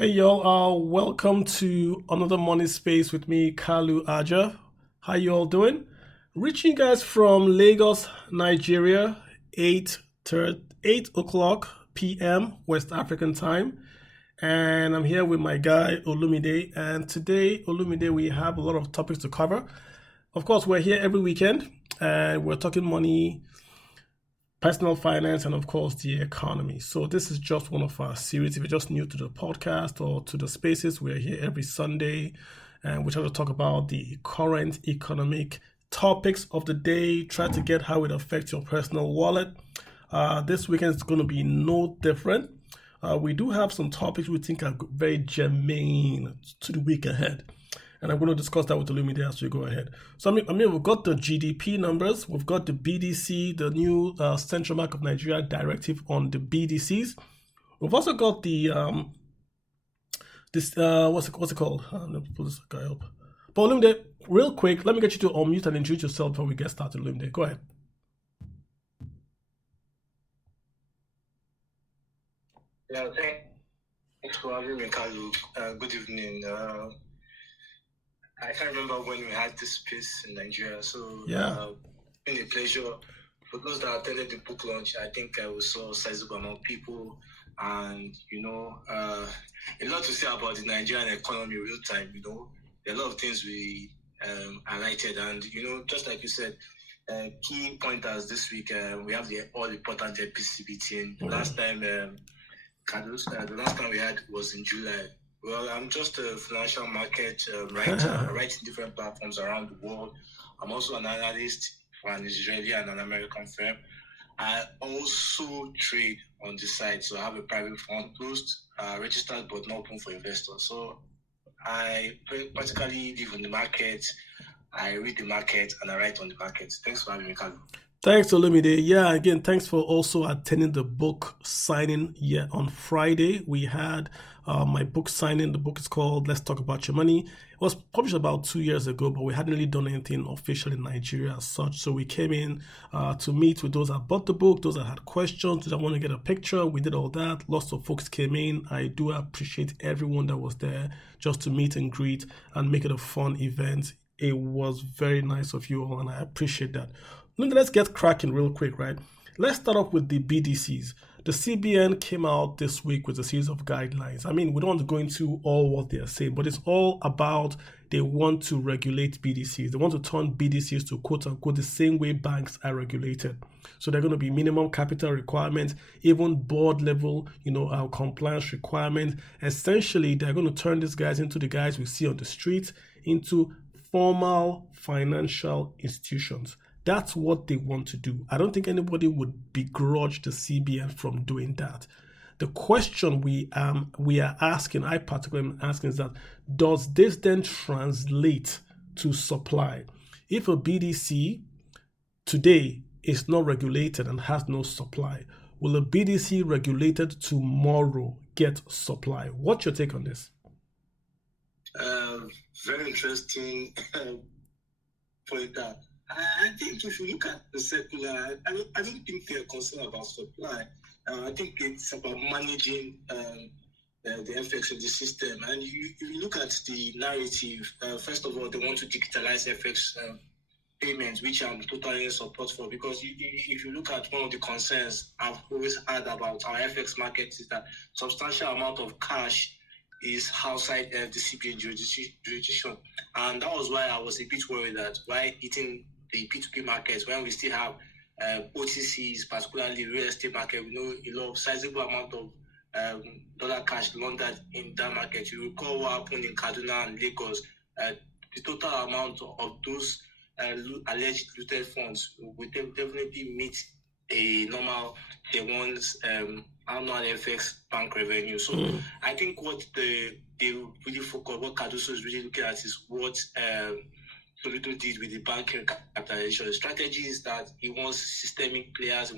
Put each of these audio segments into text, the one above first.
Hey y'all, welcome to another morning space with me, Kalu Aja. How you all doing? Reaching you guys from Lagos, Nigeria, 8 o'clock p.m. West African time. And I'm here with my guy Olumide. And today, Olumide, we have a lot of topics to cover. Of course, we're here every weekend and we're talking money, personal finance, and of course the economy. So this is just one of our series. If you're just new to the podcast or to the spaces, we're here every Sunday and we try to talk about the current economic topics of the day, try to get how it affects your personal wallet. This weekend is going to be no different. We do have some topics we think are very germane to the week ahead. And I'm going to discuss that with Olumide as we go ahead. So, we've got the GDP numbers. We've got the BDC, the new Central Bank of Nigeria directive on the BDCs. We've also got the, what's it called? Let me pull this guy up. But Olumide, real quick, let me get you to unmute and introduce yourself before we get started, Olumide. Go ahead. Yeah, thanks for having me, Kalu. Good evening. I can't remember when we had this space in Nigeria, so Yeah. it's been a pleasure. For those that attended the book launch, I think we saw a sizable amount of people, and a lot to say about the Nigerian economy real time. There are a lot of things we highlighted, and just like you said, key pointers this week. We have the all important MPC meeting. Last time, the last time we had was in July. Well, I'm just a financial market writer. I write in different platforms around the world. I'm also an analyst for an Israeli and an American firm. I also trade on the side. So I have a private fund closed, registered but not open for investors. So I practically live on the market. I read the market and I write on the market. Thanks for having me, Carlo. Thanks, Olumide. Yeah, again, thanks for also attending the book signing. Yeah, on Friday, we had my book signing. The book is called Let's Talk About Your Money. It was published about 2 years ago, but we hadn't really done anything official in Nigeria as such. So we came in to meet with those that bought the book, those that had questions, those that want to get a picture. We did all that. Lots of folks came in. I do appreciate everyone that was there just to meet and greet and make it a fun event. It was very nice of you all, and I appreciate that. Let's get cracking real quick, right? Let's start off with the BDCs. The CBN came out this week with a series of guidelines. We don't want to go into all what they are saying, but it's all about they want to regulate BDCs. They want to turn BDCs to quote unquote the same way banks are regulated. So they're going to be minimum capital requirements, even board level, compliance requirements. Essentially, they're going to turn these guys into the guys we see on the streets, into formal financial institutions. That's what they want to do. I don't think anybody would begrudge the CBN from doing that. The question we are asking, I particularly am asking, is that does this then translate to supply? If a BDC today is not regulated and has no supply, will a BDC regulated tomorrow get supply? What's your take on this? Very interesting point that. I think if you look at the circular, I don't think they're concerned about supply. I think it's about managing the effects of the system. And if you look at the narrative, first of all, they want to digitalize FX payments, which I'm totally in support for, because if you look at one of the concerns I've always had about our FX markets is that substantial amount of cash is outside the CBN jurisdiction. And that was why I was a bit worried that why eating the P2P markets when we still have OTCs, particularly real estate market, we know a lot of sizable amount of dollar cash laundered in that market. You recall what happened in Kaduna and Lagos. The total amount of those alleged looted funds would definitely meet a normal one's annual FX bank revenue. So I think what they really focus, what Cardoso is really looking at is what Soludo did with the banking capitalization. The strategy is that he wants systemic players.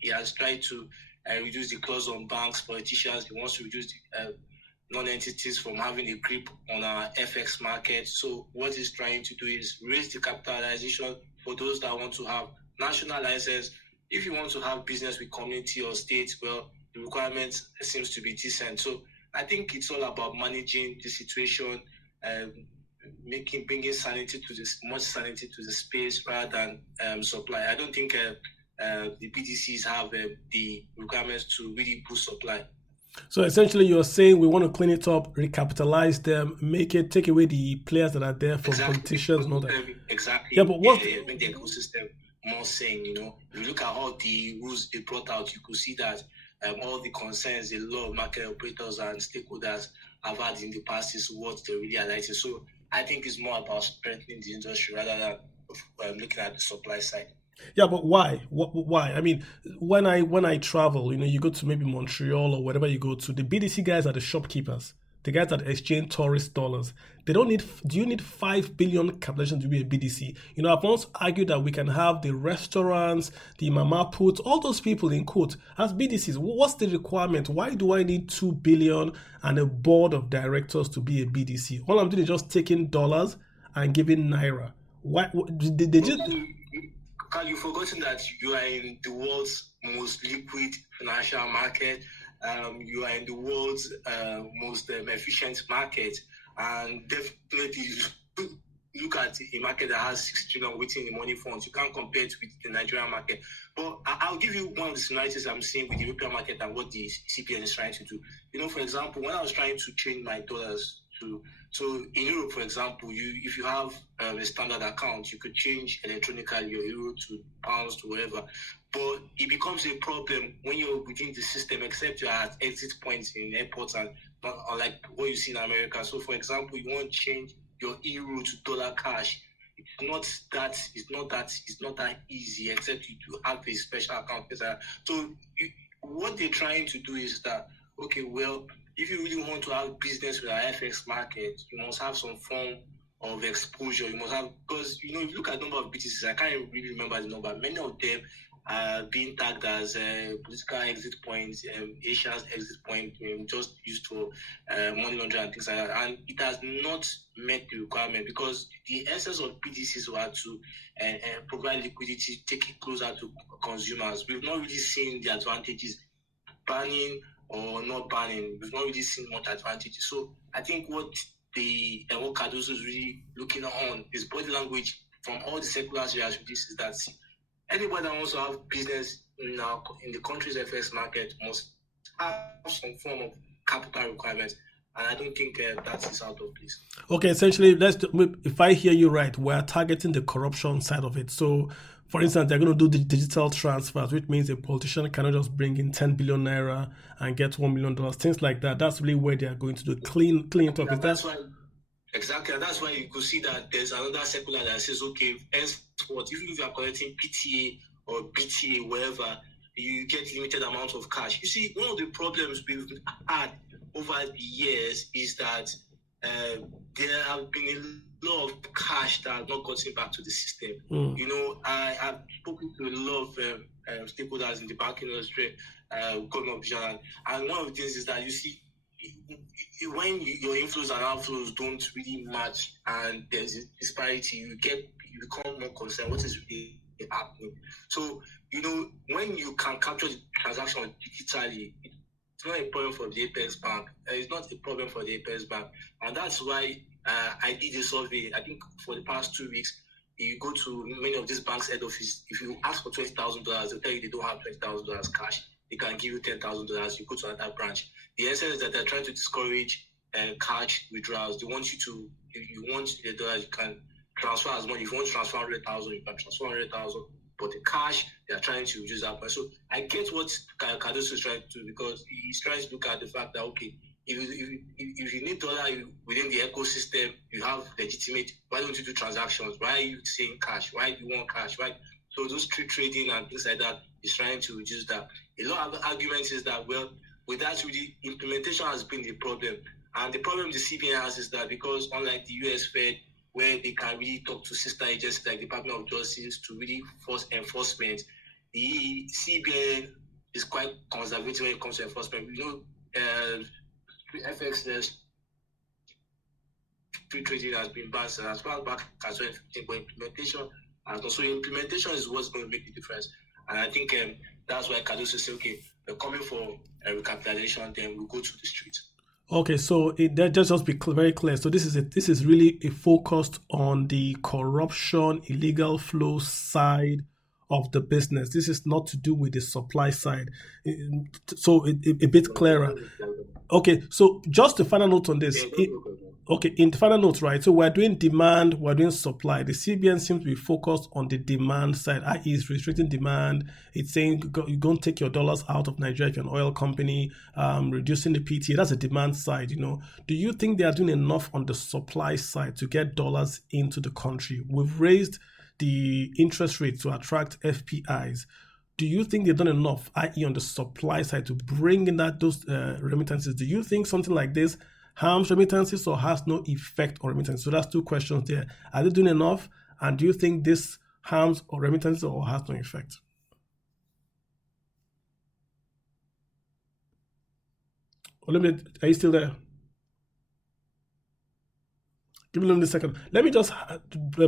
He has tried to reduce the clause on banks, politicians. He wants to reduce the non-entities from having a grip on our FX market. So what he's trying to do is raise the capitalization for those that want to have national license. If you want to have business with community or state, well, the requirement seems to be decent. So I think it's all about managing the situation, bringing sanity to this, much sanity to the space rather than supply. I don't think the BDCs have the requirements to really boost supply. So essentially, you're saying we want to clean it up, recapitalize them, take away the players that are there from politicians and all that. Exactly. Yeah, but make the ecosystem more sane. You know, if you look at all the rules they brought out, you could see that all the concerns a lot of market operators and stakeholders have had in the past is what they really highlighted. So I think it's more about strengthening the industry rather than looking at the supply side. Yeah, but why? Why? I mean, when I travel, you go to maybe Montreal or wherever you go to, the BDC guys are the shopkeepers, the guys that exchange tourist dollars. They don't need. Do you need 5 billion capitalization to be a BDC? I've once argued that we can have the restaurants, the mama puts, all those people in quote as BDCs. What's the requirement? Why do I need 2 billion and a board of directors to be a BDC? All I'm doing is just taking dollars and giving naira. Why? They just. You've forgotten that you are in the world's most liquid financial market. You are in the world's most efficient market, and definitely look at a market that has 6 trillion waiting in money funds. You can't compare it with the Nigerian market. But I'll give you one of the similarities I'm seeing with the European market and what the CBN is trying to do. For example, when I was trying to change my dollars so in Europe, for example, if you have a standard account, you could change electronically your euro to pounds to whatever. But it becomes a problem when you're within the system, except you're at exit points in airports and not unlike what you see in America. So, for example, you want to change your euro to dollar cash. It's not that easy, except you do have a special account. So what they're trying to do is that, okay, well, if you really want to have business with our FX market, you must have some form of exposure. You must have, because, if you look at the number of BTCs, I can't really remember the number. Many of them are being tagged as political exit points, Asia's exit point, just used for money laundering and things like that. And it has not met the requirement because the essence of BTCs were to provide liquidity, take it closer to consumers. We've not really seen the advantages. Banning or not banning, we've not really seen much advantages. So I think what Cardoso is really looking on is body language from all the secular areas with this is that anybody that wants to have business in the country's FX market must have some form of capital requirements. And I don't think that is out of place. Okay, essentially, if I hear you right, we're targeting the corruption side of it. So, for instance, they're going to do the digital transfers, which means a politician cannot just bring in 10 billion naira and get $1 million, things like that. That's really where they are going to do clean it up. That's why, exactly. And that's why you could see that there's another circular that says, okay, henceforth, even if you are collecting PTA or BTA, wherever, you get limited amount of cash. You see, one of the problems we've had over the years is that there have been a lot of cash that have not gotten back to the system. I've spoken to a lot of stakeholders in the banking industry, government officials, and one of the things is that you see when your inflows and outflows don't really match and there's a disparity, you become more concerned what is really happening. So when you can capture the transaction digitally, it's not a problem for the Apex Bank. It's not a problem for the Apex Bank. And that's why I did a survey, I think for the past 2 weeks. You go to many of these banks' head office, if you ask for $20,000, they'll tell you they don't have $20,000 cash. They can give you $10,000. You go to another branch. The essence is that they're trying to discourage cash withdrawals. They want you to, if you want the dollars, you can transfer as much. If you want to transfer 100,000, you can transfer 100,000. But the cash, they are trying to reduce that price. So I get what Cardoso is trying to do because he's trying to look at the fact that, okay, if you need dollar within the ecosystem, you have legitimate. Why don't you do transactions? Why are you saying cash? Why do you want cash? Why? So those trading and things like that is trying to reduce that. A lot of arguments is that, well, with that, really, implementation has been the problem. And the problem the CBN has is that because unlike the US Fed, where they can really talk to sister agencies like the Department of Justice to really force enforcement, the CBN is quite conservative when it comes to enforcement. FX free trading has been banned as far back as 2015, but implementation has not. So implementation is what's going to make the difference. And I think that's why Cardoso said, okay, we're coming for a recapitalization, then we'll go to the street. Okay, so that just be very clear. So this is really a focused on the corruption, illegal flow side of the business. This is not to do with the supply side. So a bit clearer. Okay, so just the final note on this. Okay, in the final note, right? So we're doing demand, we're doing supply. The CBN seems to be focused on the demand side, i.e., it's restricting demand. It's saying you don't take your dollars out of Nigeria if you're an oil company, reducing the PTA. That's the demand side, you know. Do you think they are doing enough on the supply side to get dollars into the country? We've raised the interest rate to attract FPIs. Do you think they've done enough, i.e., on the supply side, to bring in those remittances? Do you think something like this harms remittances or has no effect on remittances? So that's two questions there. Are they doing enough? And do you think this harms or remittances or has no effect? Are you still there? Give me a second. Let me just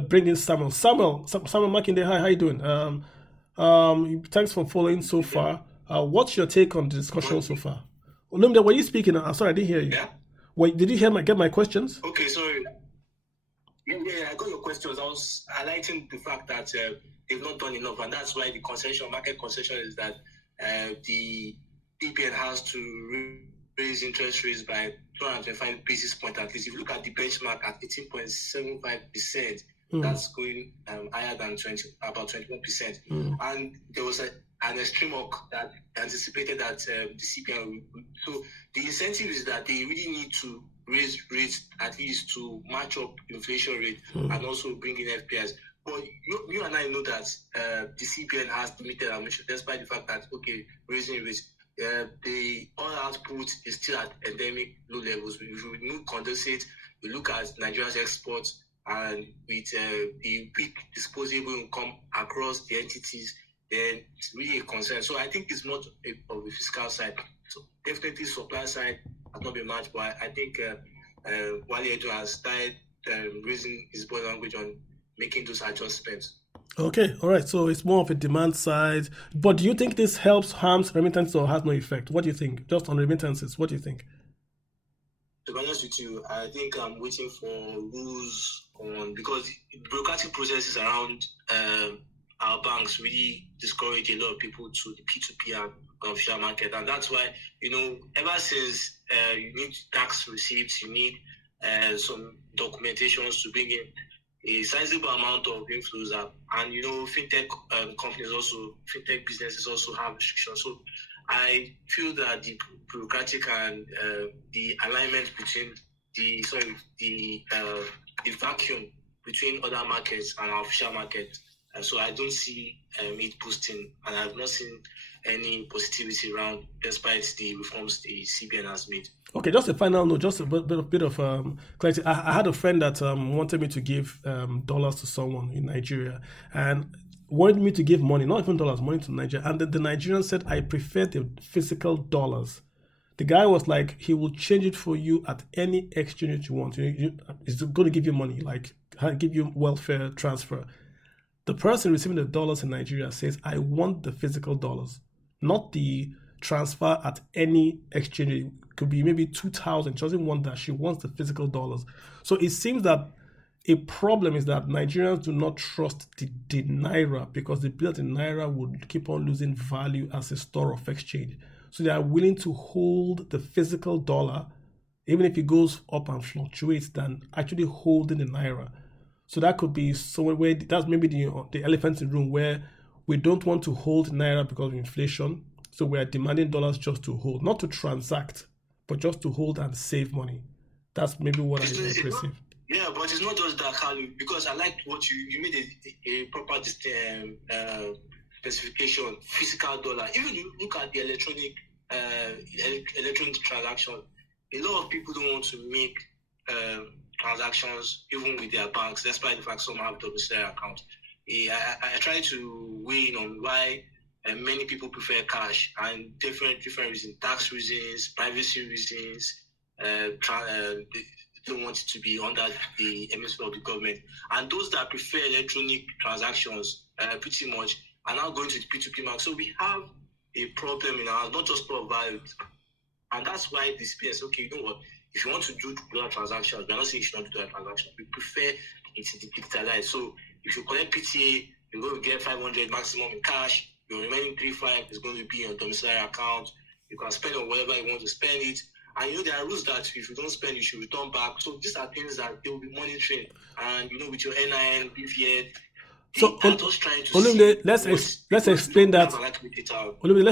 bring in Samuel. Samuel Makinde, hi, how you doing? Thanks for following so far. What's your take on the discussion so far? Olumide, were you speaking? I'm sorry, I didn't hear you. Yeah. Wait, did you get my questions? Okay, sorry. Yeah, I got your questions. I was highlighting the fact that they've not done enough, and that's why the market concession is that the CBN has to raise interest rates by 225 basis points at least. If you look at the benchmark at 18.75%, that's going higher than about 21%. And there was an extreme that anticipated that the CPI. So the incentive is that they really need to raise rates at least to match up inflation rate and also bring in FPIs. But you and I know that the CPN has limited ambition, despite the fact that raising rates. The oil output is still at endemic low levels. If we look condensate, we look at Nigeria's exports, and with the weak disposable income across the entities, then it's really a concern. So I think it's more of a fiscal side. So definitely supply side has not been matched, but I think Wale Edo has started raising his body language on making those adjustments. Okay, all right. So it's more of a demand side. But do you think this harms remittances or has no effect? What do you think? Just on remittances, what do you think? To be honest with you, I think I'm waiting for rules on, because bureaucratic processes around our banks really discourage a lot of people to the P2P and official market. And that's why, ever since you need tax receipts, you need some documentations to bring in a sizable amount of inflows up, and fintech fintech businesses also have restrictions. So I feel that the bureaucratic and the alignment between the vacuum between other markets and our official market. So I don't see it boosting, and I've not seen any positivity around, despite the reforms the CBN has made. Okay, just a final note, just a bit of clarity. I had a friend that wanted me to give dollars to someone in Nigeria, and wanted me to give money, not even dollars, money to Nigeria. And the Nigerian said, I prefer the physical dollars. The guy was like, he will change it for you at any exchange you want. He's going to give you money, like give you welfare transfer. The person receiving the dollars in Nigeria says, I want the physical dollars, not the transfer at any exchange. It could be maybe 2,000. She doesn't want that. She wants the physical dollars. So it seems that a problem is that Nigerians do not trust the Naira, because they believe that the Naira would keep on losing value as a store of exchange. So they are willing to hold the physical dollar, even if it goes up and fluctuates, than actually holding the Naira. So that could be somewhere where that's maybe the elephant in the room, where we don't want to hold Naira because of inflation. So we are demanding dollars just to hold, not to transact, but just to hold and save money. That's maybe what I perceive. Yeah, but it's not just that, Kalu, because I liked what you made a proper specification, physical dollar. Even you look at the electronic transaction, a lot of people don't want to make transactions even with their banks, despite the fact some have domiciliary accounts. I try to weigh in on why many people prefer cash, and different reasons: tax reasons, privacy reasons. They don't want it to be under the administration of the government. And those that prefer electronic transactions pretty much are now going to the P2P market. So we have a problem in our, not just for value, And that's why the CBN says, okay, you know what? If you want to do dollar transactions, we're not saying you should not do dollar transactions. We prefer it to be digitalized. So if you collect PTA, you're going to get 500 maximum in cash. Your remaining 3.5 is going to be on domiciliary account. You can spend on whatever you want to spend it. And you know, there are rules that if you don't spend, you should return back. So these are things that they will be monitoring. And you know, with your NIN, BVN, so they are just trying to Olumide, see let's explain that. Olumide,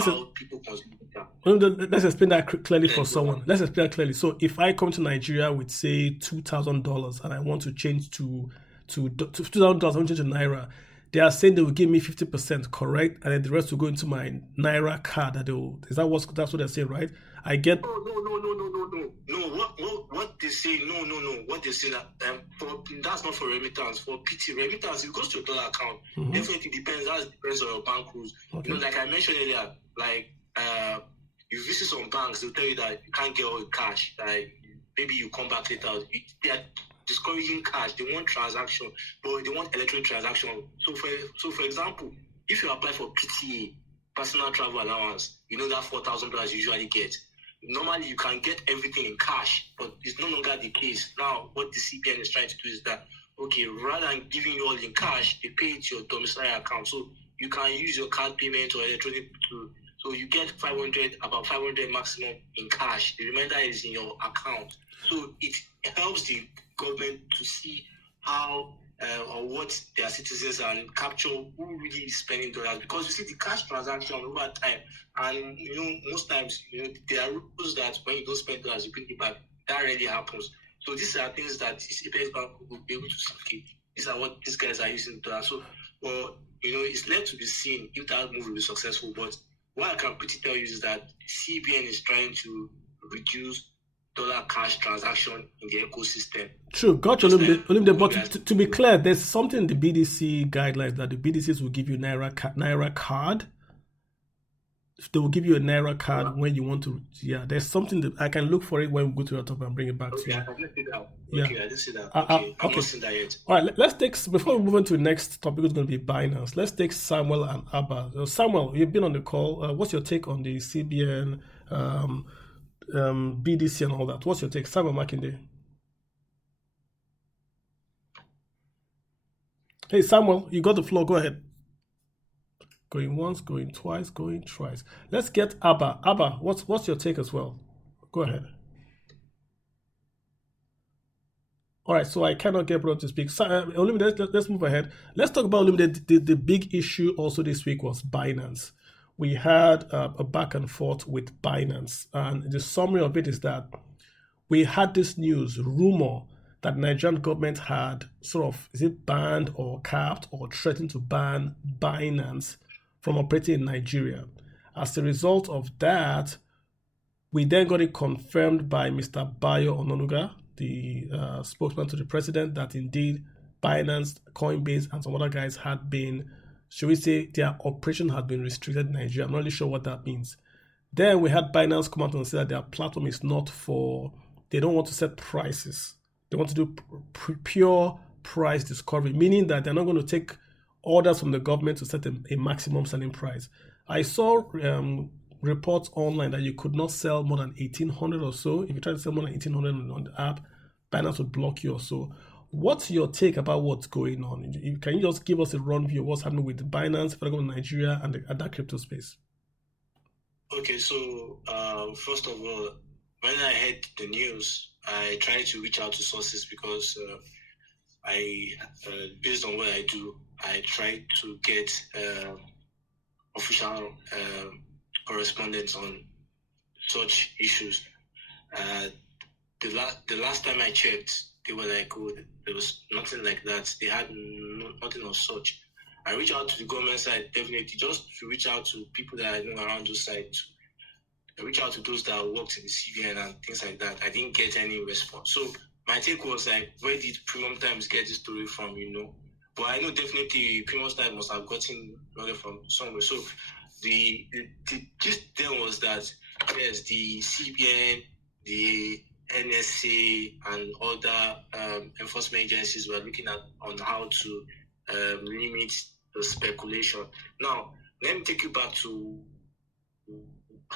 let's explain that clearly for someone. Let's explain that clearly. So if I come to Nigeria with say $2,000 and I want to change to $2,000, I want to change to Naira, they are saying they will give me 50%, correct? And then the rest will go into my Naira card. That's what they're saying, right? I get. No, what they say, no. What they say that's not for remittance. For PT remittance, it goes to your dollar account. Mm-hmm. Definitely depends. That depends on your bank rules. Okay. You know, like I mentioned earlier, like you visit some banks, they'll tell you that you can't get all the cash. Like maybe you come back later. They are discouraging cash. They want transaction, but they want electronic transaction. So for example, if you apply for PTA, personal travel allowance, you know that $4,000 you usually get. Normally, you can get everything in cash, but it's no longer the case. Now, what the CBN is trying to do is that, okay, rather than giving you all in cash, they pay it to your domiciliary account. So you can use your card payment or electronic tool. So you get about 500 maximum in cash. The remainder is in your account. So it helps the government to see how or what their citizens are and capture who really is spending dollars, because you see the cash transaction over time, and you know most times there are rules that when you don't spend dollars you bring it back. That rarely happens. So these are things that CBN Bank will be able to see. Okay, these are what these guys are using dollars. So, well, it's left to be seen if that move will be successful. But what I can pretty tell you is that CBN is trying to reduce dollar cash transaction in the ecosystem. True, gotcha. Olumide, but to be clear, there's something in the BDC guidelines that the BDCs will give you Naira card. They will give you a Naira card when you want to. Yeah, there's something that I can look for it when we go to your top and bring it back to you. I didn't see that. Okay, I didn't see that. Okay, I'm not seeing that yet. All right, let's take, before we move on to the next topic, it's going to be Binance. Let's take Samuel and Abba. Samuel, you've been on the call. What's your take on the CBN BDC and all that? What's your take? Samuel Makinde. Hey, Samuel, you got the floor. Go ahead. Going once, going twice, going thrice. Let's get Abba. Abba, what's your take as well? Go ahead. All right, so I cannot get brought to speak. So, Olumide, let's move ahead. Let's talk about Olumide. The big issue also this week was Binance. We had a back and forth with Binance, and the summary of it is that we had this rumor that Nigerian government had sort of, is it banned or capped or threatened to ban Binance from operating in Nigeria. As a result of that, we then got it confirmed by Mr. Bayo Ononuga, the spokesman to the president, that indeed Binance, Coinbase, and some other guys had been, should we say, their operation had been restricted in Nigeria. I'm not really sure what that means. Then we had Binance come out and say that their platform is not for, they don't want to set prices. They want to do pure price discovery, meaning that they're not going to take orders from the government to set a maximum selling price. I saw reports online that you could not sell more than 1,800 or so. If you try to sell more than 1,800 on the app, Binance would block you or so. What's your take about what's going on? Can you just give us a run view of what's happening with Binance, Federal Nigeria, and that crypto space? Okay, so first of all, when I heard the news, I tried to reach out to sources because based on what I do, I try to get official correspondence on such issues. The last time I checked, they were like, oh, there was nothing like that. They had nothing of such. I reached out to the government side, definitely, just to reach out to people that I know around those sides. I reached out to those that worked in the CBN and things like that. I didn't get any response. So my take was like, where did Premium Times get this story from, But I know definitely Premium Times must have gotten knowledge from somewhere. So the gist then was that, yes, the CBN, the NSA, and other enforcement agencies were looking at on how to limit the speculation. Now, let me take you back to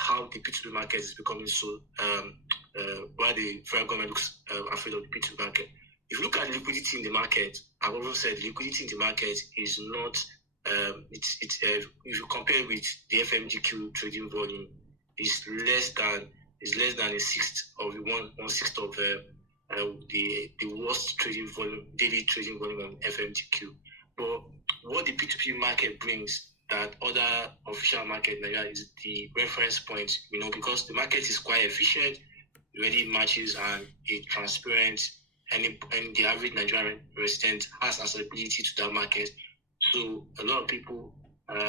how the P2P market is becoming so, why the federal government looks afraid of the P2P market. If you look at liquidity in the market, I've also said liquidity in the market is not, if you compare with the FMGQ trading volume, is less than a sixth of one sixth of the worst trading volume, daily trading volume on FMGQ. But what the P2P market brings that other official market is the reference point, because the market is quite efficient, it really matches and it's transparent, and the average Nigerian resident has accessibility to that market. So a lot of people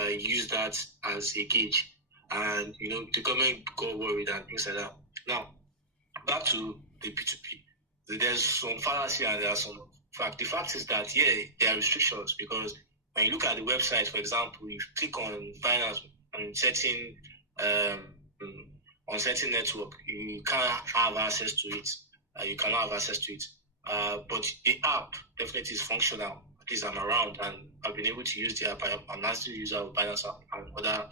use that as a gauge, and the government got worried and things like that. Now, back to the P2P. There's some fallacy and there are some fact. The fact is that there are restrictions, because when you look at the website, for example, if you click on Binance on certain network, you can't have access to it. You cannot have access to it. But the app definitely is functional. At least I'm around and I've been able to use the app. I'm an active user of Binance app and other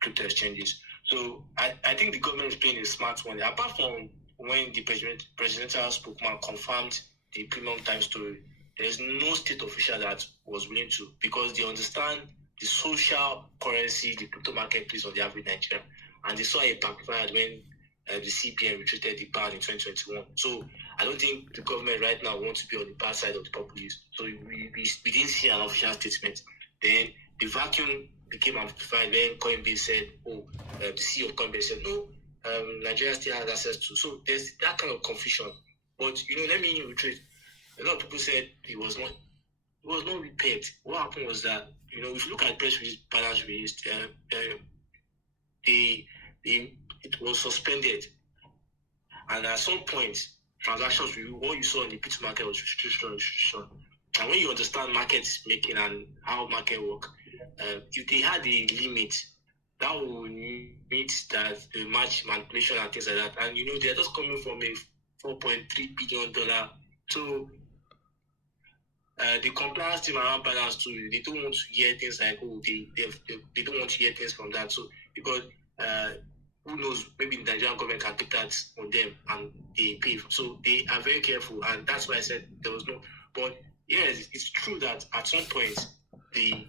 crypto exchanges. So I think the government is playing a smart one. Apart from when the presidential spokesman confirmed the premium time story, there's no state official that was willing to, because they understand the social currency the crypto market plays on the average Nigerian. And they saw it backfired when the CBN retreated the ban in 2021. So I don't think the government right now wants to be on the bad side of the populace. So we didn't see an official statement. Then the vacuum became amplified when Coinbase said, the CEO of Coinbase said, no, Nigeria still has access to. So there's that kind of confusion. But, let me retrace. A lot of people said it was not repaired. What happened was that, if you look at press release, balance released, it was suspended. And at some point, transactions, what you saw in the P2 market was restriction. And when you understand market making and how market work, if they had a limit, that will meet that the match manipulation and things like that. And they're just coming from a $4.3 billion. So the compliance team around Binance too, they don't want to hear things like, they don't want to hear things from that. So because who knows, maybe the Nigerian government can take that on them and they pay. So they are very careful, and that's why I said there was no. But yes, it's true that at some point the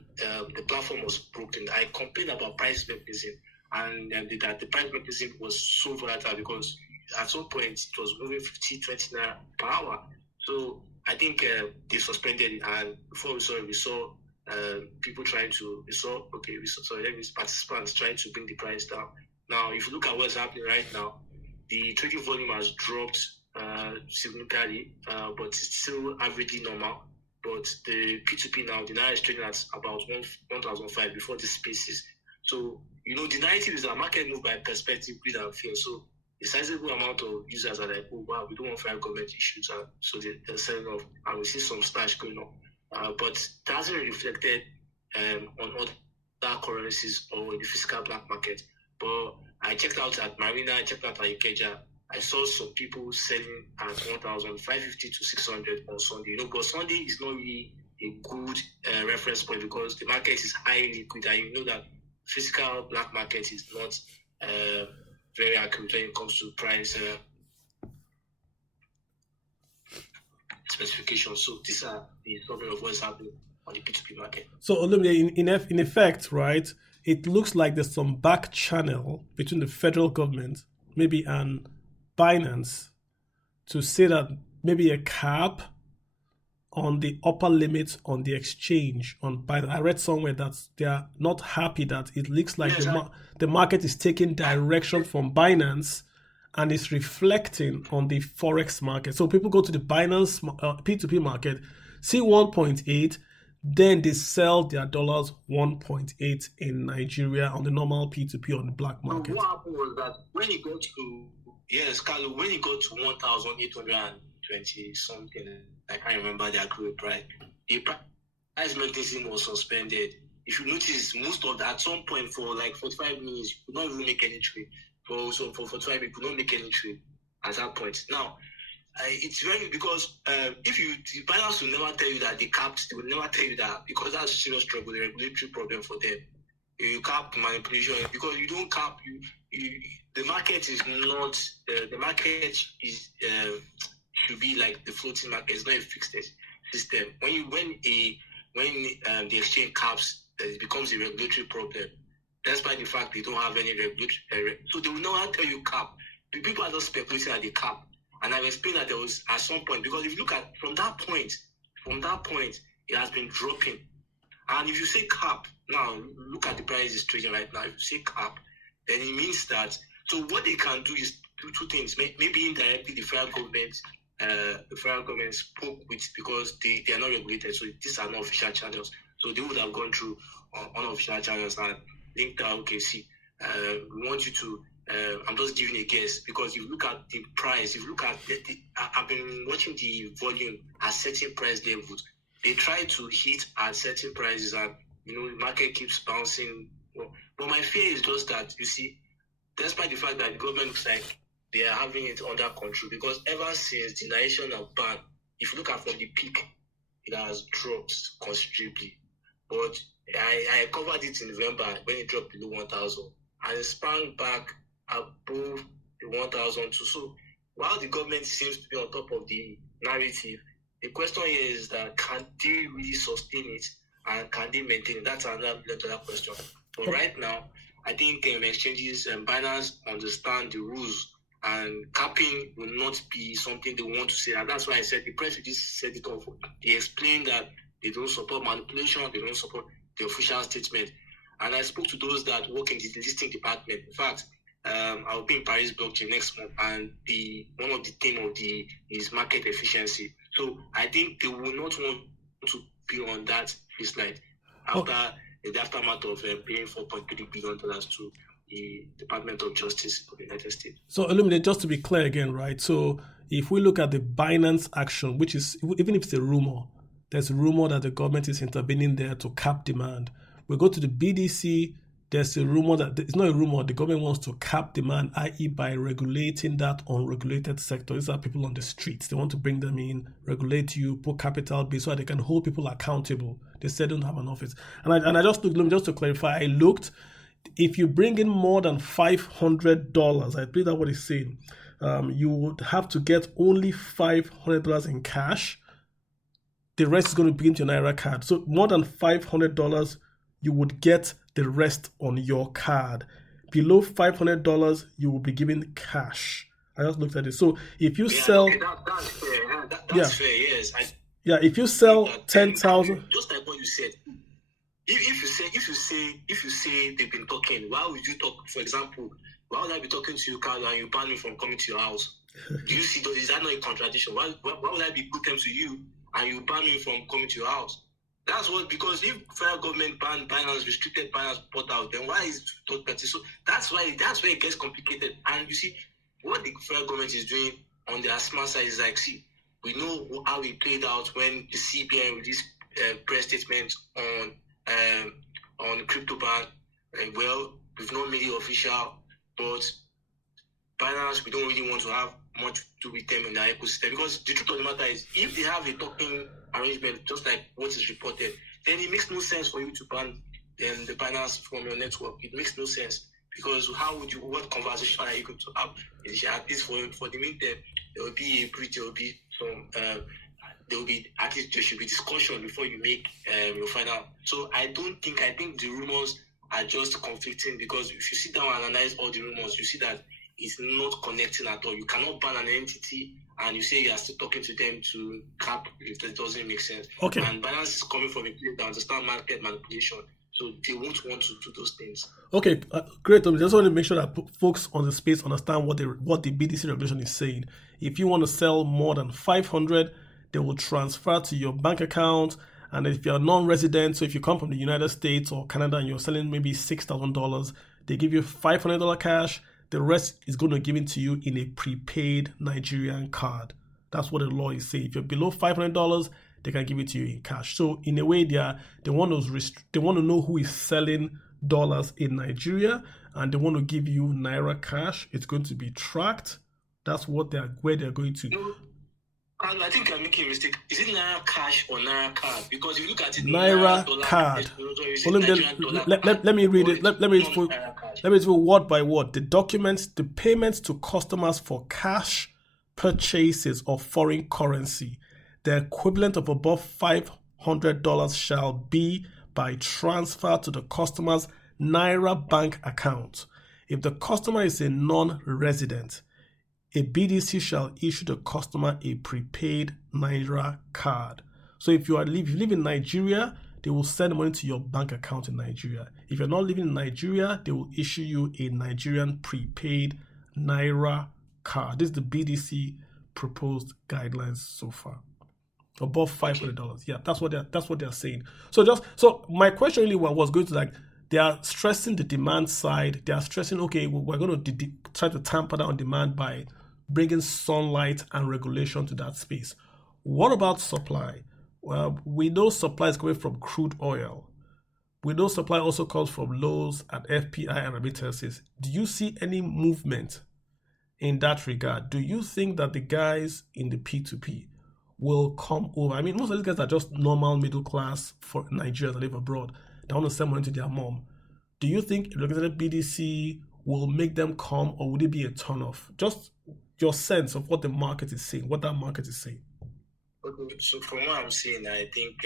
platform was broken. I complained about price mechanism, and that the price mechanism was so volatile because at some point it was moving 50-20 naira per hour. So I think they suspended it, and before we saw people trying to, participants trying to bring the price down. Now, if you look at what's happening right now, the trading volume has dropped significantly, but it's still averagely normal. But the P2P now, the Naira is trading at about 1,005 before the spaces. So, the narrative is that market move by perspective, greed, and fear. So, a sizable amount of users are like, oh, wow, we don't want federal government issues. And so they're selling off, and we see some stash going on. But that hasn't reflected on other currencies or in the physical black market. But I checked out at Marina, I checked out at Ikeja. I saw some people selling at 1,550 to 600 on Sunday. But Sunday is not really a good reference point because the market is highly liquid, and that physical black market is not very accurate when it comes to price specifications. So these are the summary of what's happening on the P2P market. So Olumide, in effect, right, it looks like there's some back channel between the federal government, maybe, and Binance to say that maybe a cap on the upper limit on the exchange on Binance. I read somewhere that they are not happy that it looks like the market is taking direction from Binance and is reflecting on the Forex market. So people go to the Binance P2P market, see 1.8, then they sell their dollars 1.8 in Nigeria on the normal P2P on the black market. What happened was that when you go to, Carlo, when you go to 1,820 something, I can't remember the accurate price, the price mechanism was suspended. If you notice, most of that, at some point for like 45 minutes, you could not even make any trade. For 45 minutes, you could not make any trade at that point. Now, it's very, because the Binance will never tell you that they capped, they will never tell you that, because that's a serious trouble, the regulatory problem for them. You cap manipulation because you don't cap. The market is not. The market is should be like the floating market. It's not a fixed system. When the exchange caps, it becomes a regulatory problem. Despite the fact they don't have any regulatory, so they will not tell you cap. The people are just speculating at the cap. And I've explained that there was at some point, because if you look at from that point, it has been dropping. And if you say cap, now look at the price is trading right now. If you say cap, then it means that. So what they can do is do two things. Maybe indirectly, the federal government spoke with, because they are not regulated. So these are not official channels. So they would have gone through unofficial channels and linked out. Okay, see, we want you to. I'm just giving a guess, because if you look at the price, if you look at I've been watching the volume at certain price levels. They try to hit at certain prices, and the market keeps bouncing. But my fear is just that, you see, despite the fact that the government looks like they are having it under control, because ever since the nation of ban, if you look at from the peak, it has dropped considerably. But I covered it in November when it dropped below 1,000, and it sprang back above the 1,002. So while the government seems to be on top of the narrative, the question here is that can they really sustain it, and can they maintain it? That's another $1 million question. But right now, I think exchanges and Binance understand the rules, and capping will not be something they want to say. And that's why I said the press release said it off. They explained that they don't support manipulation, they don't support the official statement. And I spoke to those that work in the listing department. In fact, I'll be in Paris blockchain next month, and one of the theme of is market efficiency. So I think they will not want to be on that slide after the aftermath of paying $4.3 billion to the Department of Justice of the United States. So Illuminate, just to be clear again, right? So if we look at the Binance action, which is, even if it's a rumor, there's a rumor that the government is intervening there to cap demand. We go to the BDC, there's a rumor that, it's not a rumor, the government wants to cap demand, i.e. by regulating that unregulated sector. These are people on the streets. They want to bring them in, regulate you, put capital base so that they can hold people accountable. They said don't have an office. And I just looked, just to clarify, I looked, if you bring in more than $500, I believe that's what it's saying, you would have to get only $500 in cash. The rest is going to be into your Naira card. So more than $500, you would get the rest on your card. Below $500, you will be given cash. I just looked at it. So if you sell, okay, that's fair. That's fair. Yes. If you sell 10,000, just like what you said. If you say they've been talking, why would you talk? For example, why would I be talking to you, Carl, and you ban me from coming to your house? Do you see? Is that not a contradiction? Why would I be good terms to you and you ban me from coming to your house? That's what, because if federal government banned Binance, restricted Binance portal, then why is third party? So that's where it gets complicated. And you see, what the federal government is doing on their smart side is like, see, we know how it played out when the CBN released press statement on crypto ban. Well, we've not made it official, but Binance, we don't really want to have much to do with them in their ecosystem, because the truth of the matter is, if they have a talking arrangement just like what is reported, then it makes no sense for you to ban the Binance from your network. It makes no sense, because what conversation are you going to have? At least for the meantime, there will be a breach, there will be some at least there should be discussion before you make your final. So I think the rumors are just conflicting, because if you sit down and analyze all the rumors, you see that it's not connecting at all. You cannot ban an entity and you say you are still talking to them to cap if that doesn't make sense. Okay. And Binance is coming from a place that understand market manipulation, so they won't want to do those things. Okay, great. I just want to make sure that folks on the space understand what the BDC regulation is saying. If you want to sell more than 500, they will transfer to your bank account. And if you're non-resident, so if you come from the United States or Canada and you're selling maybe $6,000, they give you $500 cash. The rest is going to give it to you in a prepaid Nigerian card. That's what the law is saying. If you're below $500, they can give it to you in cash. So in a way, they want to know who is selling dollars in Nigeria, and they want to give you Naira cash. It's going to be tracked. That's where they're going to. I think you're making a mistake. Is it Naira cash or Naira card? Because if you look at it, Naira dollar card. Nigerian Let me read it. Let me read it word by word. The payments to customers for cash purchases of foreign currency, the equivalent of above $500 shall be by transfer to the customer's Naira bank account. If the customer is a non-resident, a BDC shall issue the customer a prepaid Naira card. So if you live in Nigeria, they will send money to your bank account in Nigeria. If you're not living in Nigeria, they will issue you a Nigerian prepaid Naira card. This is the BDC proposed guidelines so far. Above $500. Yeah, that's what they're saying. So my question really was going to, like, they are stressing the demand side. They are stressing, okay, we're going to try to tamper down demand by bringing sunlight and regulation to that space. What about supply? Well, we know supply is coming from crude oil. We know supply also comes from lows and FPI and remittances. Do you see any movement in that regard? Do you think that the guys in the P2P will come over? I mean, most of these guys are just normal middle class for Nigerians that live abroad. They want to send money to their mom. Do you think representative BDC will make them come, or would it be a turn-off? Just your sense of what the market is saying, what that market is saying. So from what I'm saying, I think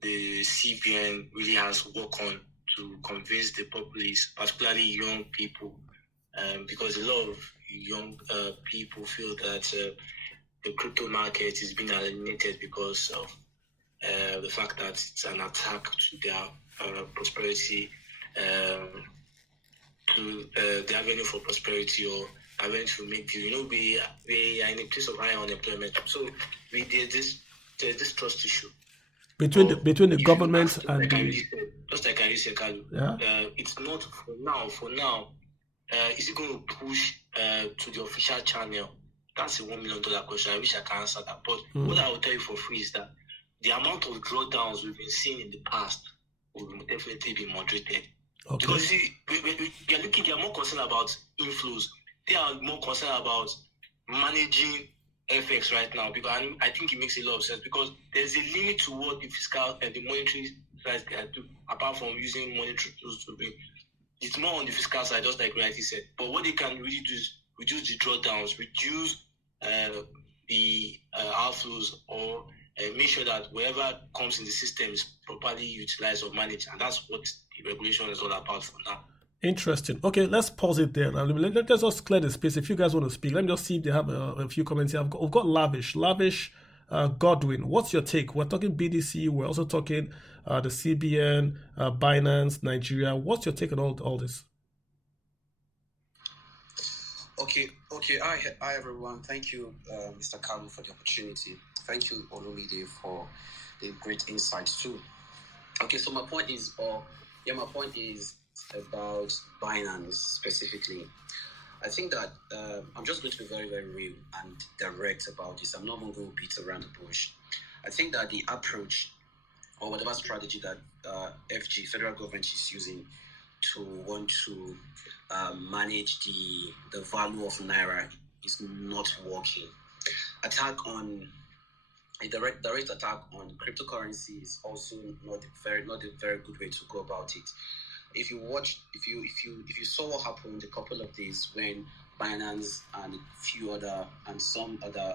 the CBN really has work on to convince the populace, particularly young people, because a lot of young people feel that the crypto market is being alienated because of the fact that it's an attack to their prosperity, to the avenue for prosperity, or avenue to make deal. We are in a place of high unemployment. So there's this trust issue between the government and just like I said, Kalu. Yeah. It's not for now. Is it going to push to the official channel? That's a $1 million question. I wish I can answer that. But what I will tell you for free is that the amount of drawdowns we've been seeing in the past will definitely be moderated. Okay. Because they are more concerned about inflows. They are more concerned about managing FX right now, because I think it makes a lot of sense, because there's a limit to what the fiscal and the monetary side can do, apart from using monetary tools to bring. It's more on the fiscal side, just like Righty said. But what they can really do is reduce the drawdowns, reduce the outflows, or make sure that whatever comes in the system is properly utilized or managed. And that's what the regulation is all about for now. Interesting. Okay, let's pause it there. Let's just clear the space. If you guys want to speak, let me just see if they have a few comments here. We've got Lavish Godwin. What's your take? We're talking BDC. We're also talking the CBN, Binance, Nigeria. What's your take on all this? Okay. Hi, everyone. Thank you, Mr. Kalu, for the opportunity. Thank you, Olumide, for the great insights too. Okay, so my point is about Binance specifically. I think that I'm just going to be very, very real and direct about this. I'm not going to beat around the bush. I think that the approach, or whatever strategy that FG, federal government, is using to want to manage the value of Naira is not working. A direct attack on cryptocurrency is also not a very good way to go about it. If you saw what happened a couple of days when Binance and some other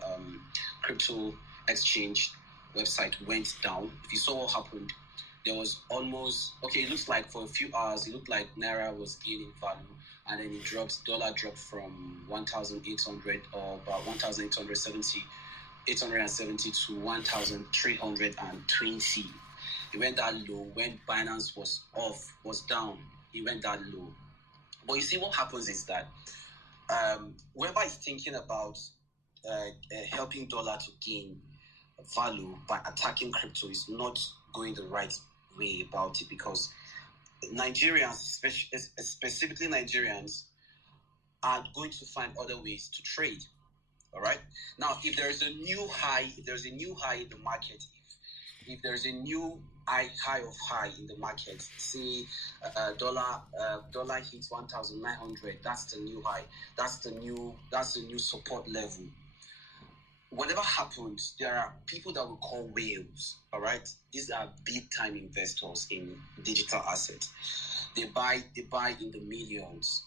crypto exchange website went down, if you saw what happened, there was it looks like for a few hours, it looked like Naira was gaining value, and then dollar dropped from 1,800 or about 1,870 to 1,320. It went that low when Binance was down. It went that low. But you see, what happens is that whoever is thinking about helping dollar to gain value by attacking crypto is not going the right way about it, because Nigerians, specifically Nigerians, are going to find other ways to trade. All right. Now, if there's a new high in the market, if there's a new high of high in the market, say dollar hits 1,900, that's the new high. That's the new support level. whatever happens, there are people that we call whales, all right? These are big-time investors in digital assets. They buy in the millions.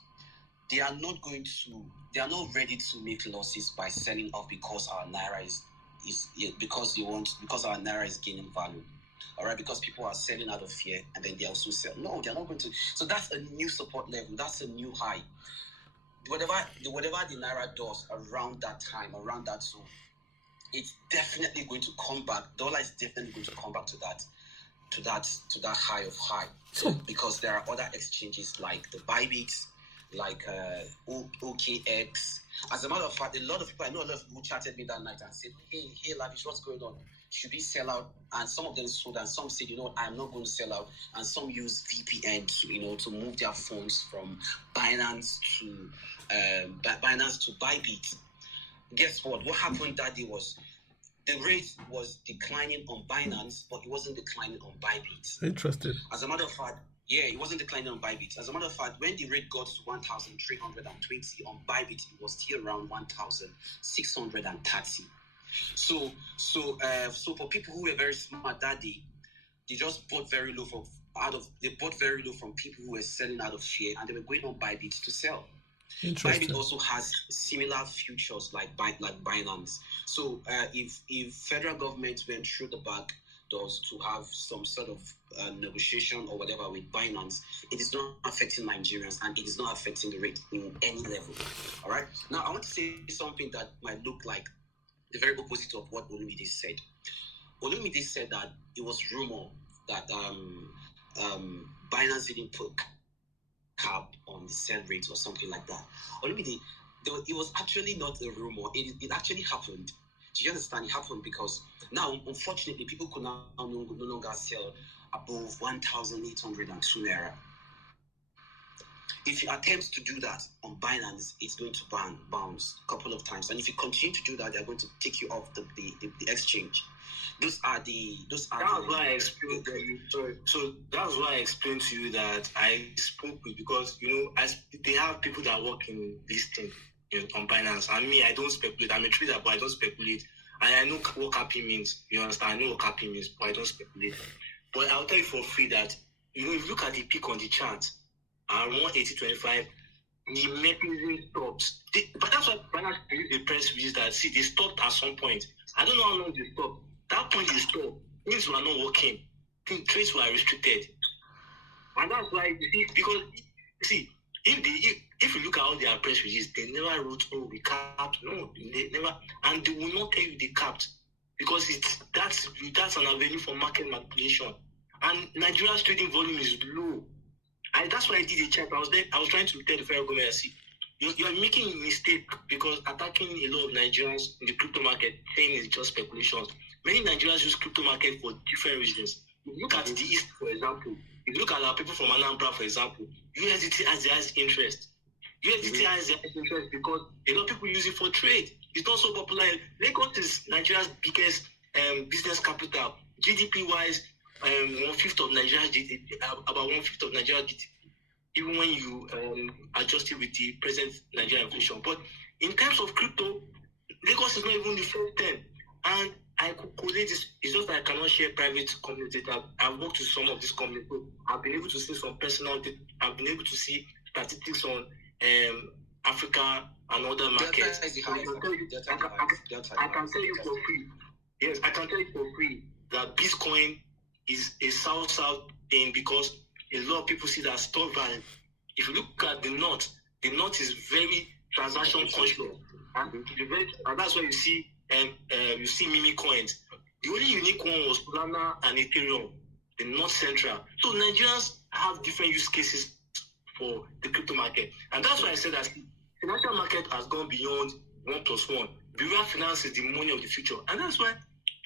They are not ready to make losses by selling off because our naira because our naira is gaining value. All right, because people are selling out of fear and then they also sell. No, they're not going to. So that's a new support level. That's a new high. Whatever the naira does around that time, around that zone, it's definitely going to come back. Dollar is definitely going to come back to that high of high, because there are other exchanges like the Bybit, like OKX. As a matter of fact, I know a lot of people who chatted me that night and said, hey, Lavish, what's going on? Should we sell out? And some of them sold, and some said, I'm not going to sell out. And some use VPN to move their phones from Binance to Bybit. Guess what? What happened that day was the rate was declining on Binance, but it wasn't declining on Bybit. Interesting. As a matter of fact, it wasn't declining on Bybit. As a matter of fact, when the rate got to 1,320 on Bybit, it was still around 1,630. So for people who were very smart that day, they just bought very low from people who were selling out of fear, and they were going on Bybit to sell. Bybit also has similar futures like Binance. So if federal government went through the back doors to have some sort of negotiation or whatever with Binance, it is not affecting Nigerians and it is not affecting the rate in any level. All right. Now I want to say something that might look like the very opposite of what Olumide said. Olumide said that it was rumor that Binance didn't put cap on the sell rate or something like that. Olumide, it was actually not a rumor. It actually happened. Do you understand? It happened because now, unfortunately, people could no longer sell above 1,802 naira. If you attempt to do that on Binance, it's going to bounce a couple of times. And if you continue to do that, they're going to take you off the exchange. That's why I explained to you. So that's why I explained to you that I spoke with, because they have people that work in this thing on Binance. And me, I don't speculate. I'm a trader, but I don't speculate. And I know what capping means. You understand? I know what capping means, but I don't speculate. But I'll tell you for free that if you look at the peak on the chart, around 180.25, the mechanism stopped. But that's why Binance released a press release that they stopped at some point. I don't know how long they stopped. That point they stopped. Things were not working. Trades were restricted. And that's why if you look at all their press releases, they never wrote, we capped. No, they never, and they will not tell you they capped, because that's an avenue for market manipulation. And Nigeria's trading volume is low. That's why I did a check. I was trying to tell the federal government, you're making a mistake, because attacking a lot of Nigerians in the crypto market, saying it's just speculations. Many Nigerians use crypto market for different reasons. If you look at the East, for example, if you look at our people from Anambra, for example, USDT has the highest interest. USDT has the highest interest because a lot of people use it for trade. It's not so popular. Lagos is Nigeria's biggest business capital. GDP-wise, 1/5 of Nigeria's GDP, about 1/5 of Nigeria's GDP, even when you adjust it with the present Nigerian inflation. But in terms of crypto, Lagos is not even the first 10. And I could collate this. It's just that I cannot share private company data. I've worked with some of these companies, so I've been able to see some personal data. I've been able to see statistics on Africa and other markets. I can tell you for free. Yes, I can tell you for free that Bitcoin is a south thing, because a lot of people see that store value. If you look at the North is very transaction conscious, and that's why you see meme coins. The only unique one was Lana and Ethereum, the North Central. So Nigerians have different use cases for the crypto market, and that's why I said that the financial market has gone beyond 1+1. Behavioral finance is the money of the future, and that's why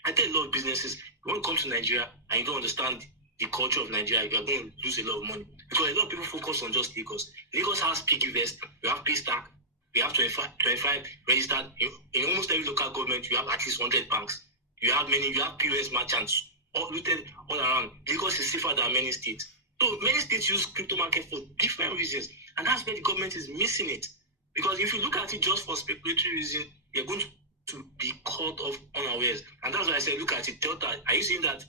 I tell a lot of businesses, when you come to Nigeria and you don't understand the culture of Nigeria, you are going to lose a lot of money, because a lot of people focus on just Lagos. Lagos has PiggyVest, we have Paystack, we have 25 registered. In almost every local government, you have at least 100 banks. You have POS merchants all rooted all around. Lagos is safer than many states. So many states use crypto market for different reasons, and that's where the government is missing it. Because if you look at it just for speculatory reasons, you're going to be caught off unawares. And that's why I said, look at it. Delta, are you saying that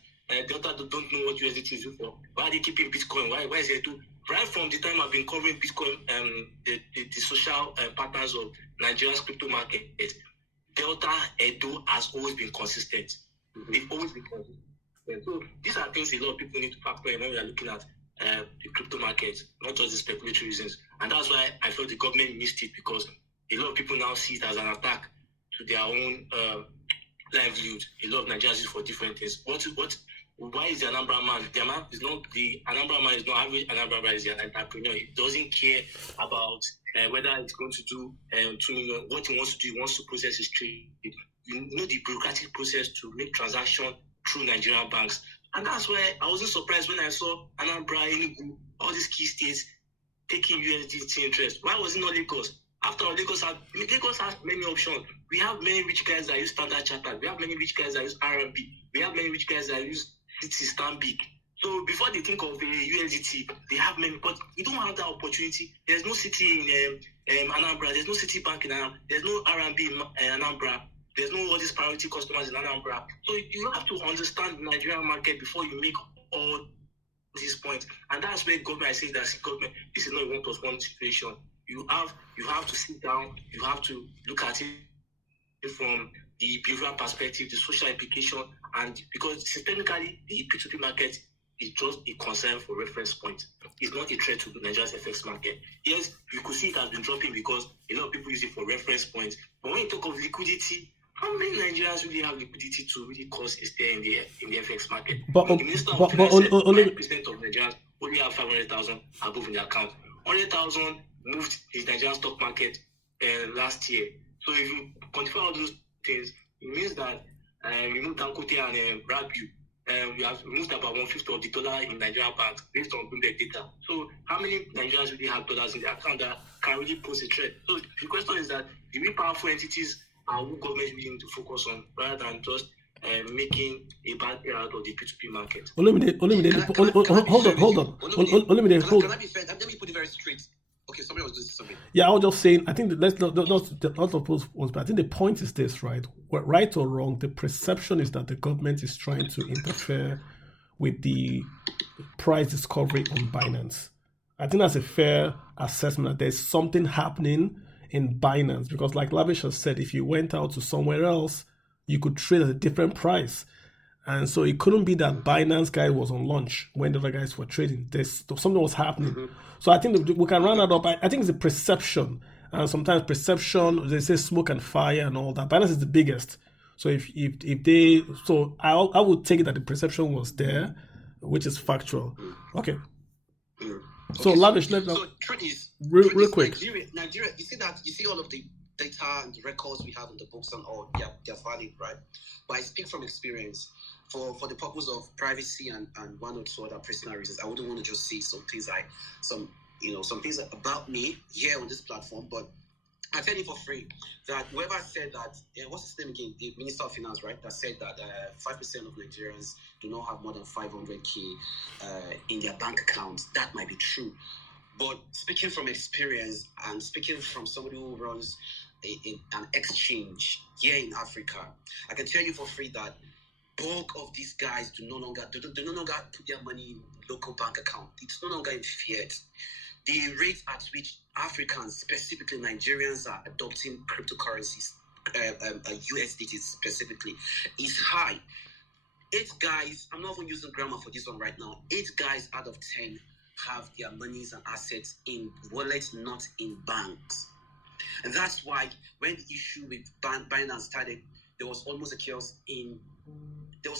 Delta don't know what USDT is for? Why are they keeping Bitcoin? Why is it too? Right from the time I've been covering Bitcoin, the social patterns of Nigeria's crypto market, Delta Edo has always been consistent. They've always been consistent. So these are things a lot of people need to factor in when we are looking at the crypto market, not just the speculatory reasons. And that's why I felt the government missed it, because a lot of people now see it as an attack to their own livelihood. A lot of Nigerians use for different things. Why is the Anambra man? The Anambra man is not average. Anambra man is an entrepreneur. He doesn't care about whether it's going to do 2 million. What he wants to do, he wants to process his trade. You know the bureaucratic process to make transaction through Nigerian banks. And that's why I wasn't surprised when I saw Anambra, Enugu, all these key states taking USDT interest. Why was it not Lagos? After all, Lagos has many options. We have many rich guys that use Standard Chartered. We have many rich guys that use RMB. We have many rich guys that use City Stanbic. So before they think of USDT, they have many, but we don't have that opportunity. There's no city in Anambra. There's no city bank in Anambra. There's no RMB in Anambra. There's no all these priority customers in Anambra. So you have to understand the Nigerian market before you make all these points. And that's where government, I say that government, this is not a 1+1 situation. You have to sit down. You have to look at it from the behavioral perspective, the social implication, and because systemically the P2P market is just a concern for reference point. It's not a threat to Nigeria's FX market. Yes, you could see it has been dropping because a lot of people use it for reference points. But when you talk of liquidity, how many Nigerians really have liquidity to really cause a stay in the FX market? The Minister of Finance said 5% of Nigerians only have 500,000 above in their account. 100,000 moved his Nigerian stock market last year. So if you quantify all those things, it means that you moved Dangote and Rabiu. You have removed about 1/5 of the dollar in Nigerian banks based on Bloomberg data. So how many Nigerians really have dollars in their account that can really pose a threat? So the question is that the real powerful entities are who government really need to focus on, rather than just making a bad pair out of the P2P market. Hold on. Can I be fair? Let me put it very straight. Okay, somebody was doing something. Yeah, I was just saying, I think let's not oppose, but I think the point is this, right? Right or wrong, the perception is that the government is trying to interfere with the price discovery on Binance. I think that's a fair assessment that there's something happening in Binance, because like Lavish has said, if you went out to somewhere else, you could trade at a different price. And so it couldn't be that Binance guy was on lunch when the other guys were trading. Something was happening. Mm-hmm. So I think we can round that up. I think it's a perception. And sometimes perception, they say smoke and fire and all that. Binance is the biggest. So I would take it that the perception was there, which is factual. Okay. So Lavish, truth is, real quick. Nigeria, you see all of the data and the records we have in the books and all, they're valid, right? But I speak from experience. For the purpose of privacy and one or two other personal reasons, I wouldn't want to just say some things about me here on this platform. But I tell you for free that whoever said that, what's his name again? The Minister of Finance, right? That said that 5% of Nigerians do not have more than 500K in their bank account. That might be true. But speaking from experience and speaking from somebody who runs an exchange here in Africa, I can tell you for free that bulk of these guys do no longer put their money in local bank account. It's no longer in fiat. The rate at which Africans, specifically Nigerians, are adopting cryptocurrencies, USDT specifically, is high. 8 guys, I'm not even using grammar for this one right now, 8 guys out of 10 have their monies and assets in wallets, not in banks. And that's why when the issue with Binance started, there was almost a chaos in there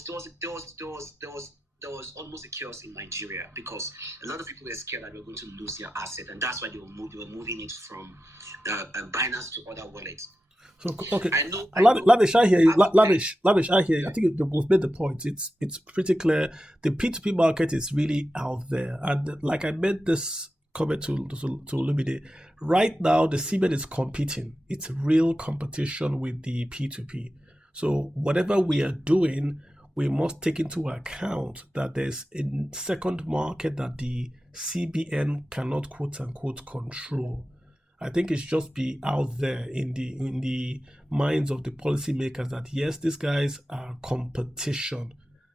was almost a chaos in Nigeria, because a lot of people were scared that they were going to lose their asset, and that's why they were moving it from Binance to other wallets. So okay, Lavish, I hear you. Lavish, I hear you. I think we've made the point. It's pretty clear. The P2P market is really out there, and like I made this comment to Lumide. Right now, the CBN is competing. It's real competition with the P2P. So whatever we are doing, we must take into account that there's a second market that the CBN cannot quote unquote control. I think it should just be out there in the minds of the policymakers that yes, these guys are competition.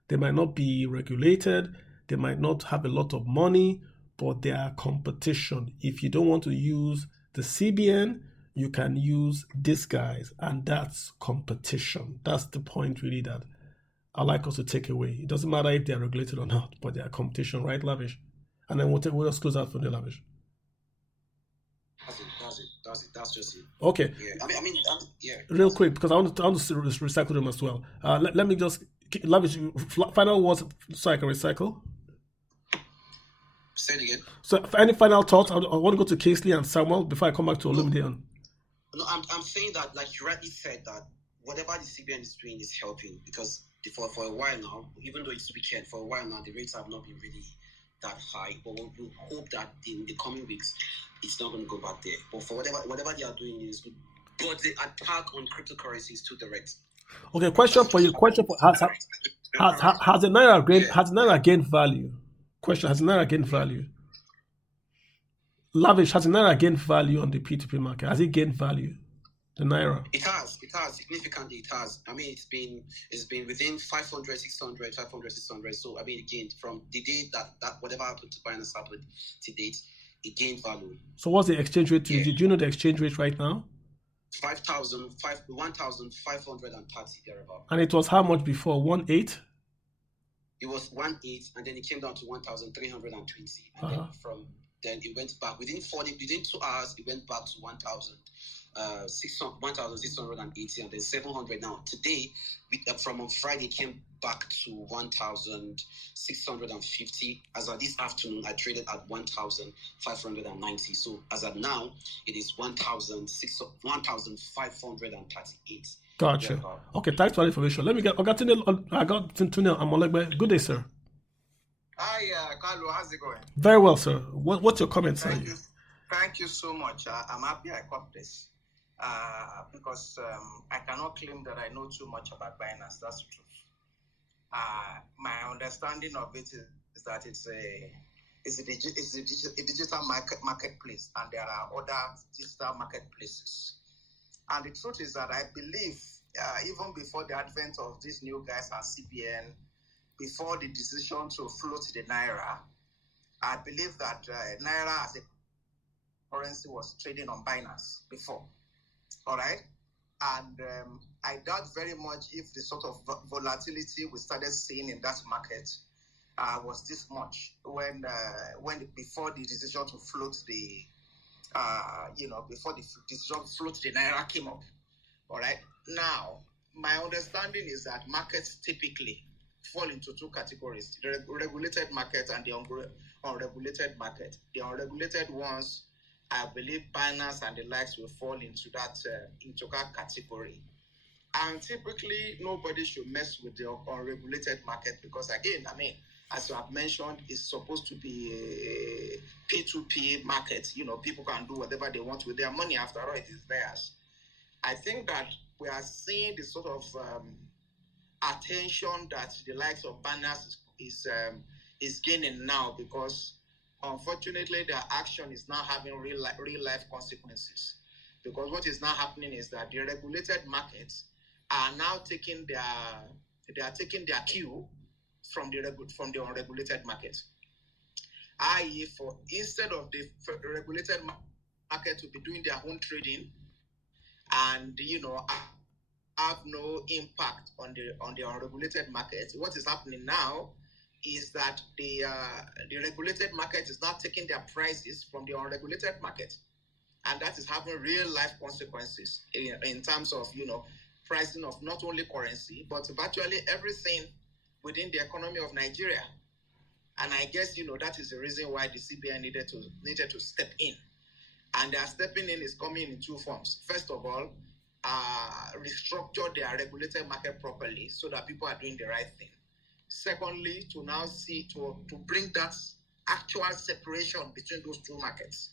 They might not be regulated, they might not have a lot of money, but they are competition. If you don't want to use the CBN, you can use these guys, and that's competition. That's the point really that I like us to take away. It doesn't matter if they're regulated or not, but they are competition, right, Lavish? And then we'll just close out from the Lavish. That's just it. Okay. Yeah. Yeah. Real quick, because I want to recycle them as well. Let me just, Lavish, final words so I can recycle. Say it again. So, any final thoughts? I want to go to Kingsley and Samuel before I come back to Olumide. No, I'm saying that, like you rightly said, that whatever the CBN is doing is helping, because for a while now, even though it's weekend, for a while now, the rates have not been really that high. But we hope that in the coming weeks, it's not going to go back there. But for whatever they are doing is good. But the attack on cryptocurrency is too direct. Okay, question for you. Has the Naira gained value? Question: Has the Naira gained value? Lavish, has the Naira gained value on the P2P market? Has it gained value? The Naira? It has significantly. It has. I mean, it's been within 500, 600, 500, 600. So I mean, it gained from the day that whatever happened to Binance happened to date, it gained value. So what's the exchange rate? Yeah. Did you know the exchange rate right now? 1,530 thereabout. And it was how much before? 1.8? It was 1.8, and then it came down to 1,320. And then it went back within 2 hours. It went back to 1,680, and then 700 now. Today, from on Friday, came back to 1,650. As of this afternoon, I traded at 1,590. So as of now, it is 1,538. Gotcha. Okay, thanks for the information. Let me get. I got Tunil Amolegbe. Good day, sir. Hi, Carlo. How's it going? Very well, sir. What's your comment, sir? Thank you so much. I'm happy I caught this because I cannot claim that I know too much about Binance. That's the truth. My understanding of it is that it's a digital marketplace, and there are other digital marketplaces. And the truth is that I believe even before the advent of these new guys at CBN, before the decision to float the Naira, I believe that Naira as a currency was trading on Binance before. All right? And I doubt very much if the sort of volatility we started seeing in that market was this much when before the decision to float the before the decision to float the Naira came up. All right? Now, my understanding is that markets typically fall into two categories: the regulated market and the unregulated market. The unregulated ones, I believe Binance and the likes will fall into that category. And typically, nobody should mess with the unregulated market because, again, I mean, as you have mentioned, it's supposed to be a P2P market. You know, people can do whatever they want with their money. After all, it is theirs. I think that we are seeing the sort of attention that the likes of Binance is gaining now because, unfortunately, their action is now having real life consequences. Because what is now happening is that the regulated markets are now taking their cue from the unregulated market. I.e., instead of the regulated market to be doing their own trading and have no impact on the unregulated market, what is happening now is that the regulated market is now taking their prices from the unregulated market, and that is having real life consequences in terms of pricing of not only currency but virtually everything within the economy of Nigeria. And I guess that is the reason why the CBN needed to step in, and their stepping in is coming in two forms. First of all, restructure their regulated market properly so that people are doing the right thing. Secondly, to now see to bring that actual separation between those two markets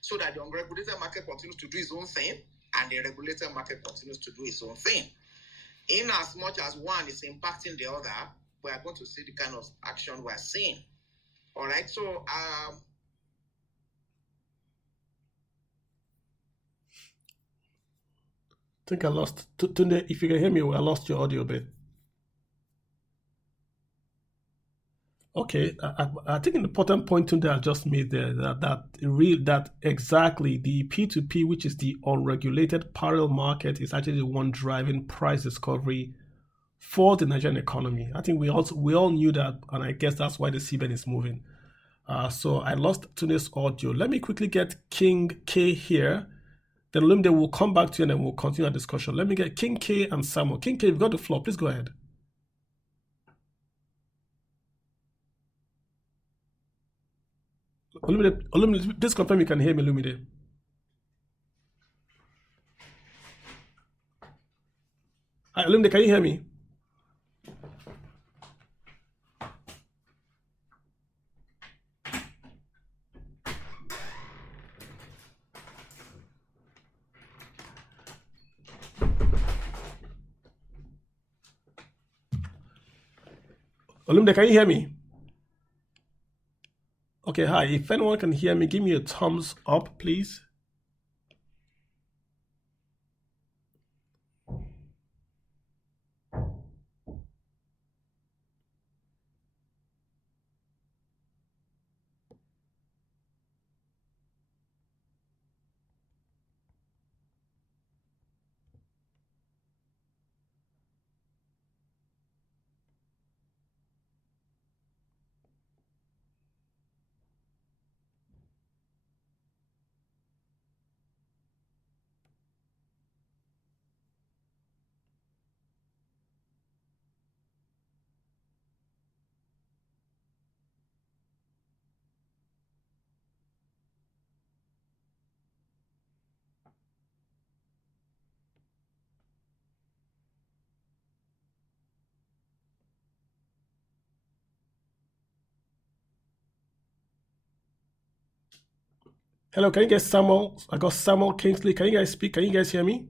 so that the unregulated market continues to do its own thing and the regulated market continues to do its own thing. In as much as one is impacting the other, we are going to see the kind of action we are seeing. All right, so think I lost Tunde. If you can hear me, I lost your audio a bit. Okay, I think an important point Tunde I just made there that exactly the P2P, which is the unregulated parallel market, is actually the one driving price discovery for the Nigerian economy. I think we all knew that, and I guess that's why the CBN is moving. So I lost Tunde's audio. Let me quickly get King K here. Then Lumde will come back to you and then we'll continue our discussion. Let me get King K and Samuel. King K, you've got the floor. Please go ahead. Olumide, please confirm you can hear me, Lumide. Hi, Olumide, can you hear me? Olumide, can you hear me? Okay, hi. If anyone can hear me, give me a thumbs up, please. Hello, can you guys Samuel? I got Samuel Kingsley. Can you guys speak? Can you guys hear me?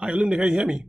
Hi, Olumide, can you hear me?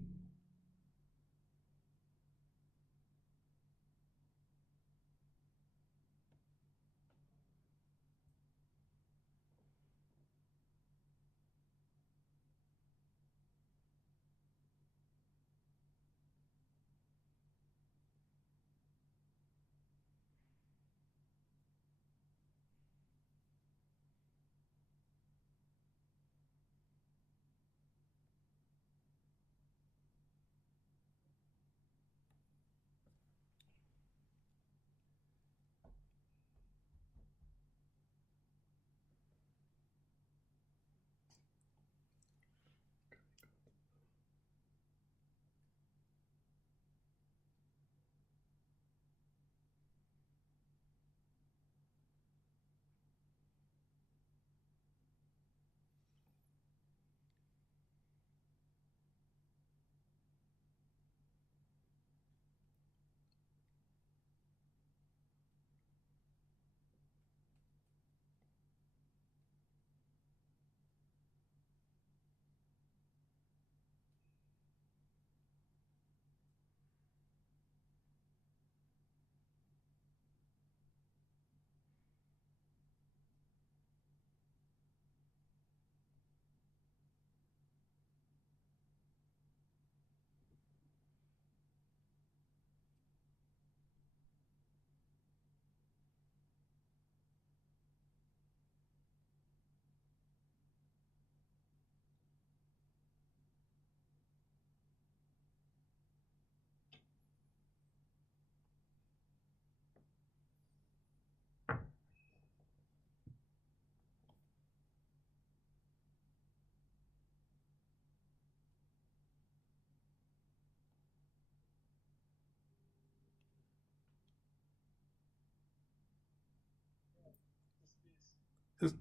It's,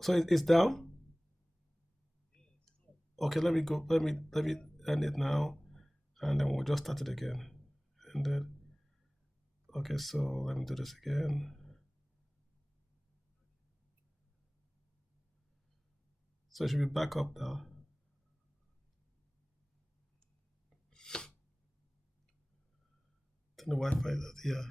so it's down. Okay, let me go. Let me end it now, and then we'll just start it again. And then okay, so let me do this again. So it should be back up now. Turn the Wi-Fi. Yeah.